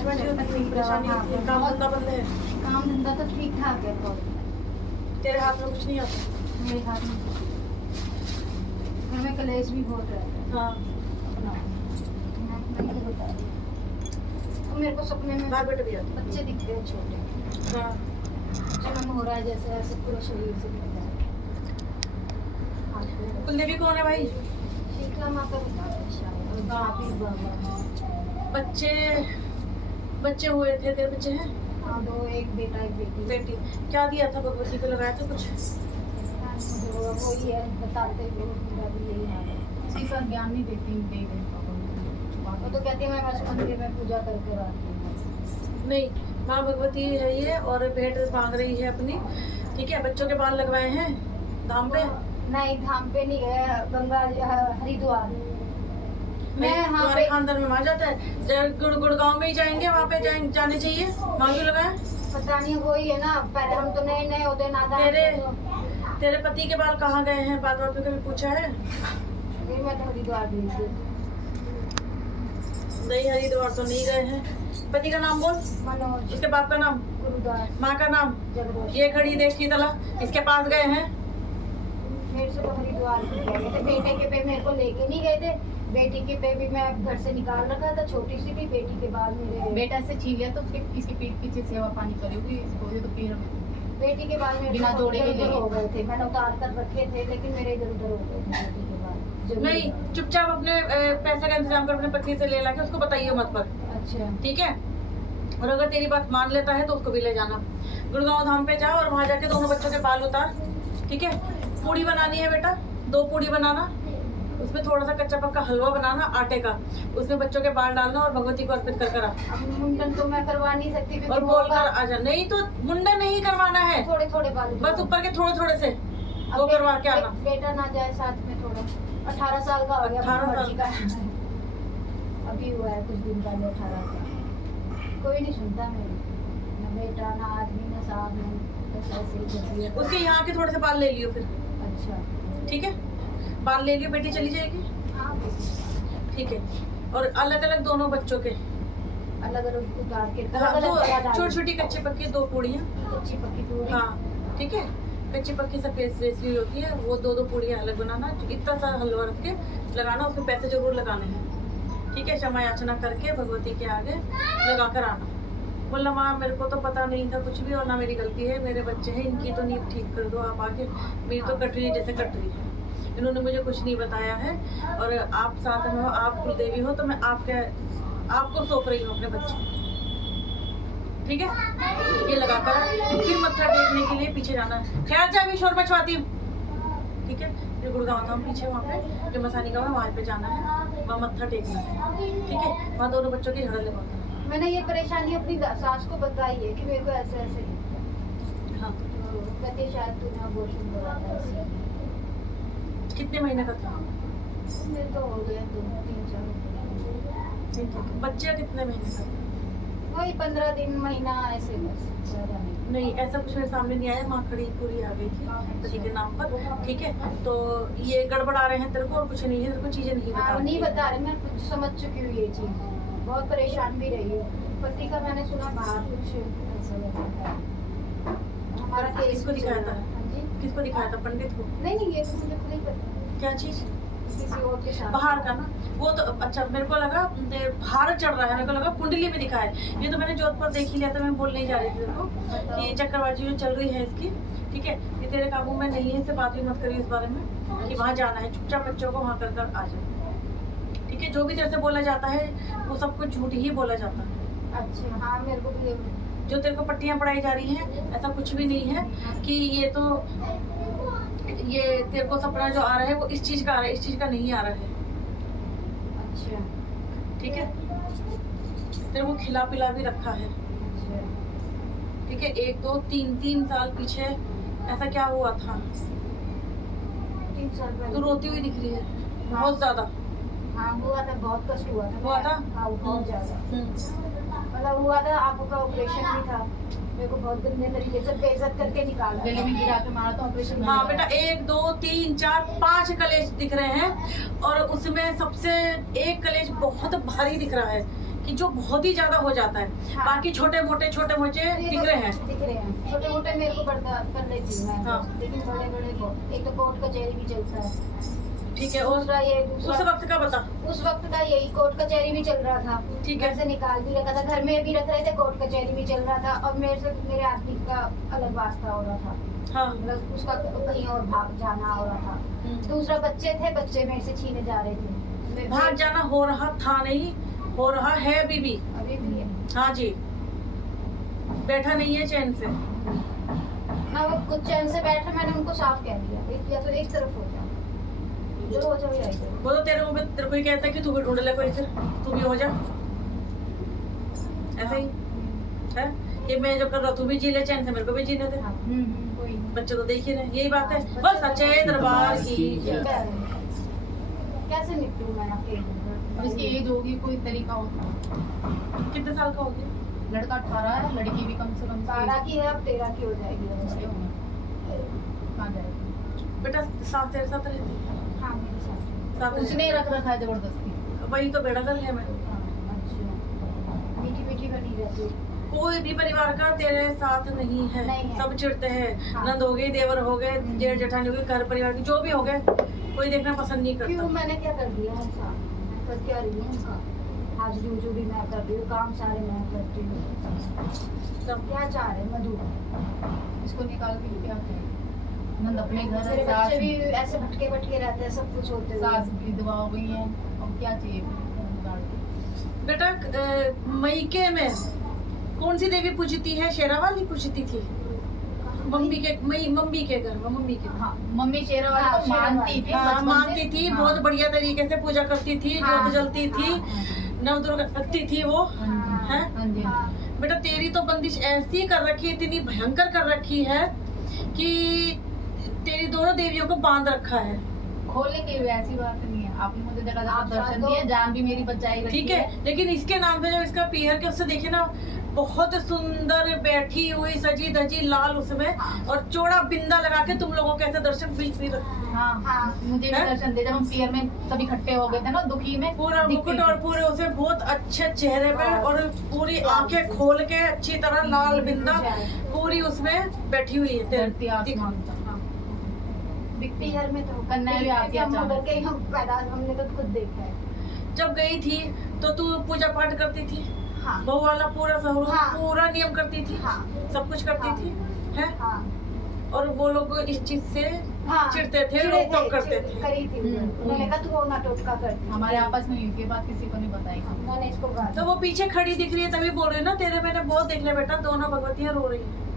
परेशानी होती है, काम धंधा बंद है। काम धंधा तो ठीक ठाक है। तो तेरे हाथ में कुछ नहीं आता? मेरे हाथ में घर में कलेश भी बहुत रहता है। हाँ, मैं नहीं बता रही। तो मेरे को सपने में बाहर बेटे भी आते बच्चे दिखते हैं छोटे, हाँ। जन्म हो रहा है जैसे ऐसे पूरा शरीर से दिखता है। कुलदेवी कौन है भाई? शीतला माता बता रहे हैं शायद, और भाभी बाबा। बच्चे हुए थे, तेरे बच्चे हैं? हाँ, दो, एक बेटा एक बेटी। बेटी क्या दिया था भगवती को, लगाया था कुछ? वो ही है बताते हुए मेरा भी यही हाल है। किसी का ज्ञान नहीं देती दे वो तो कहती है मैं बस मंदिर में पूजा करके आती हूँ। नहीं, माँ भगवती है ये, और भेंट मांग रही है अपनी। ठीक है, बच्चों के बाल लगवाए हैं धाम पे? नहीं, धाम पे नहीं गए, गंगा हरिद्वार। मैं हाँ हमारे खानदान में वहाँ जाता है, गुड़गांव में ही जाएंगे, वहाँ पे जाने चाहिए। वहाँ भी लगाए? पता नहीं, वही है ना, पहले हम तो नए नए होते नादान। तेरे पति के बाल कहाँ गए हैं? बात पे कभी पूछा है? मैं तो हरिद्वार भेज दी। नहीं, हरिद्वार तो नहीं गए हैं। पति का नाम बोल। मनोज। इसके बाप का नाम? गुरुदास। माँ का नाम? जगदोष। ये खड़ी देखी तला, इसके पास गए हैं? मेरे से तो हरिद्वार गए थे, बेटे के पे मेरे को लेके नहीं गए थे। बेटी के पे भी मैं घर से निकाल रखा था, छोटी सी थी। बेटी के बाद मेरे बेटा से छीन लिया तो उसके इसके पीठ पीछे सेवा पानी करेगी, इसको तो फिर बेटी के बाद मेरे बिना दौड़े के इधर हो गए थे। मैंने उतार कर रखे थे, लेकिन मेरे इधर उधर हो गए थे बेटी के बाद। नहीं, चुपचाप अपने पैसे का इंतजाम कर, अपने पति से ले लाके उसको बताइए मत पर। अच्छा, ठीक है, और अगर तेरी बात मान लेता है तो उसको भी ले जाना। गुड़गांव धाम पे जाओ और वहाँ जाके दोनों बच्चों के बाल उतार। ठीक है, पूड़ी बनानी है बेटा, 2 पूड़ी बनाना, उसमें थोड़ा सा कच्चा पक्का हलवा बनाना आटे का, उसमें बच्चों के बाल डालना और भगवती को अर्पित कर आ। अब मुंडन तो मैं करवा नहीं सकती और बोल कर आ जा। नहीं तो मुंडन नहीं करवाना है, थोड़े थोड़े बाल, बस ऊपर के थोड़े थोड़े से वो करवा के आना। बेटा ना जाए साथ में थोड़ा। 18 साल का हो गया, 18 मर्जी का अभी हुआ है कुछ दिन पहले 18 का। कोई नहीं सुनता मेरी, ना बेटा ना आदमी ना साहब ना, बस ऐसे ही करती है। उसके यहाँ के थोड़े से बाल ले लियो फिर। अच्छा, ठीक है, बाल ले लियो, बेटी चली जाएगी। हाँ, ठीक है, और अलग अलग दोनों बच्चों के अलग अलग उतार के छोटी छोटी कच्ची पक्की 2 पूड़ियाँ। कच्ची पक्की पूरी। हाँ, ठीक है, कच्ची पक्की सफेद रेसली होती है, वो 2 पूड़ियाँ अलग बनाना। इतना सा हलवा रख के लगाना, उसमें पैसे जरूर लगाने हैं। ठीक है, क्षमा याचना करके भगवती के आगे लगा कर आना। बोला माँ मेरे को तो पता नहीं था कुछ भी, और ना मेरी गलती है, मेरे बच्चे हैं, इनकी तो नींव ठीक कर दो आप आके, मेरी तो कट रही जैसे कट रही है, इन्होंने मुझे कुछ नहीं बताया है, और आप साथ में हो, आप कुलदेवी हो, तो मैं आपको सौंप रही हूँ अपने बच्चे। ठीक है, ये लगाकर फिर मत्था टेकने के लिए पीछे जाना है। खैर जा, अभी शोर मचवाती हूँ। ठीक है, फिर गुड़गांव धाम पीछे वहाँ पे जो मसानी गाँव है वहाँ पे जाना है, वहाँ मत्था टेकना है। ठीक है, वहाँ दोनों बच्चों की झगड़ा लगवाना है। मैंने ये परेशानी अपनी सास को बताई है कि मेरे को ऐसे ऐसे। हाँ, तो कहते शायद तूने अबॉर्शन करा था इसलिए। कितने महीने का था? मेरे तो हो गया 2-3-4। ठीक है, बच्चे कितने महीने का? वही 15 दिन महीना ऐसे, बस ज्यादा नहीं। नहीं, ऐसा कुछ मेरे सामने नहीं आया, माँ खड़ी पूरी आ गई थी पति के नाम पर। ठीक है, तो ये गड़बड़ा रहे हैं तेरे को, और कुछ नहीं है, तेरे को चीजें नहीं हाँ, नहीं बता बता रहे, मैं कुछ समझ चुकी हूँ ये चीज, बहुत परेशान भी रही हूँ। पति का मैंने सुना बाहर कुछ ऐसा होता है। हमारा केस किसको दिखाया था? हाँ जी, किसको दिखाया था? पंडित को? नहीं नहीं, ये तो मुझे खुद ही पता है, क्या चीज? किसी और के साथ। बाहर का ना, वो तो अच्छा, मेरे को लगा भार चढ़ रहा है, मेरे को लगा कुंडली में दिखा है। ये तो मैंने जोधपुर देख ही लिया था, मैं बोल नहीं जा रही थी तेरे को कि चक्रबाजी जो चल रही है इसकी। ठीक है, ये तेरे काबू में नहीं है, इससे बात भी मत करिए इस बारे में कि वहाँ जाना है, चुपचाप बच्चों को वहाँ कर आ जाए। ठीक है, जो भी तेरे से बोला जाता है वो सब कुछ झूठ ही बोला जाता है। अच्छा, हाँ, मेरे को भी जो तेरे को पट्टियाँ पढ़ाई जा रही हैं, ऐसा कुछ भी नहीं है कि ये तेरे को सपना जो आ रहा है वो इस चीज का आ रहा है, इस चीज का नहीं आ रहा है। अच्छा, ठीक है, तेरे को खिला पिला भी रखा है। अच्छा, ठीक है, 1 2 3 साल पीछे ऐसा क्या हुआ था? 3 साल पहले तू रोती हुई दिख रही है बहुत ज्यादा। हाँ, हुआ था, बहुत कष्ट हुआ था। हाँ, बहुत ज्यादा, मतलब हुआ था। आपका ऑपरेशन भी था, मेरे को बहुत गंदे तरीके से बेइज्जत करके निकाला, गले में गिरा के मारा तो ऑपरेशन। हाँ बेटा, 1 2 3 4 5 कलेश दिख रहे हैं, और उसमें सबसे एक कलेश बहुत भारी दिख रहा है कि जो बहुत ही ज्यादा हो जाता है। हाँ। बाकी छोटे मोटे दिख रहे हैं। दिख रहे हैं, छोटे मोटे मेरे को बर्दाश्त कर लेती हूँ मैं, हाँ। लेकिन बड़े बड़े को एक तो कोर्ट कचहरी भी चलता है। ठीक है, और दूसरा ये उस दूसरा वक्त का बता। उस वक्त का यही कोर्ट कचहरी भी चल रहा था। ठीक है। घर से निकाल भी रखा था, घर में भी रख रहे थे, कोर्ट कचहरी भी चल रहा था, और मेरे आदमी का अलग वास्ता हो रहा था, हाँ। मतलब उसका कहीं और भाग जाना हो रहा था। दूसरा बच्चे थे, बच्चे मेरे से छीने जा रहे थे। भाग जाना हो रहा था नहीं, हो रहा है अभी भी। अभी भी है हाँ जी, बैठा नहीं है चैन से। ना, वो कुछ चैन से बैठे, मैंने उनको साफ कह दिया या तो एक तरफ हो जाओ, जो हो जाओ या इधर। वो तो तेरे को ही कहता है कि तू भी ढूंढ ले कोई, फिर तू भी हो जा, ऐसा ही है। ये मैं जो कर रहा हूँ तू भी जी ले चैन से, मेरे को भी जीने दे। कोई बच्चे तो देख ही रहे, यही बात है। बस सच्चे दरबार की जय। कैसे निपटूं मैं अब इसकी अकेले? एज होगी, कोई तरीका होता। कितने साल का हो गया? लड़का 18 है, लड़की भी कम से कम 12 की है, अब 13 की हो जाएगी। कहाँ जाएगी? बेटा साथ तेरे साथ रहती है? हाँ, मेरे साथ। साथ उसने रख रखा है जबरदस्ती। वही तो बेड़ा कर लिया मैं। अच्छा, मीठी मीठी बनी रहती। कोई भी परिवार का तेरे साथ नहीं है, नहीं है। सब चिढ़ते हैं। हाँ। नंद हो गए, देवर हो गए, जेठ जेठानी हो गए, घर परिवार के जो भी हो गए, कोई देखना पसंद नहीं क्यों, करता। मैंने क्या कर दिया उनका? मैं कर क्या रही हूँ उनका? हाजिरी उजू भी मैं कर रही हूँ, काम सारे मैं करती हूँ। तब क्या चाह रहे मधु? इसको निकाल के क्या करें? नंद अपने घर मेरे है, बच्चे भी सास ऐसे भटके भटके रहते हैं, सब कुछ होते हुए। सास विधवा हो गई है, अब क्या चाहिए निकाल के? बेटा मईके में कौन सी देवी पूजती है? शेरा वाली पूजती थी मम्मी के घर में, मम्मी के घर। हाँ, मम्मी शेरा वाली हाँ, को शेरा मानती थी, हाँ, बचपन मानती से। थी, हाँ। बहुत बढ़िया तरीके से पूजा करती थी, हाँ, जोत जलती थी, हाँ, नवदुर्गा रखती थी वो। हाँ, है? हाँ जी, हाँ हाँ, जी। बेटा तेरी तो बंदिश ऐसी कर रखी है, इतनी भयंकर कर रखी है कि तेरी दोनों देवियों को बांध रखा है। खोलेंगे भी, ऐसी बात नहीं है। आपने मुझे जगह आप जगह दर्शन तो- दिए, जान भी मेरी बचाई रखी ठीक है, लेकिन इसके नाम पे जब इसका पीहर के उससे देखे ना, बहुत सुंदर बैठी हुई सजी धजी लाल उसमें, और चौड़ा बिंदा लगा के तुम लोगों के ऐसे दर्शन बिल्कुल हाँ, हाँ। मुझे भी है? दर्शन दे, जब हम पियर में सब इकट्ठे हो गए थे ना, दुखी में पूरा दिखती मुकुट थी। और पूरे उसे बहुत अच्छे चेहरे पे, और पूरी आंखें खोल के अच्छी तरह लाल बिंदा पूरी उसमें बैठी हुई है। धरती आसमान का। हाँ। दिखती है। बिहार में तो कन्या भी आती है हम अचानक। उधर के ही हम पैदा, हमने तो खुद देखा है। जब गई थी तो तू पूजा पाठ करती थी, हाँ, बहू वाला पूरा सहूर हाँ। पूरा नियम करती थी, हाँ, सब कुछ करती हाँ। थी, है? हाँ, और वो लोग इस चीज से हाँ, चिढ़ते थे, चिढ़े रोक टोक थे, करते चिढ़- थे। करी थी उन्होंने कहा तू वो ना टोटका करती। हमारे आपस में हुई थी, ये बात किसी को नहीं बताई। मैंने इसको कहा तो वो पीछे खड़ी दिख रही है, तभी बोल रही है ना, तेरे मैंने बहुत देख लिया बेटा, दोनों भगवतियां रो रही हैं।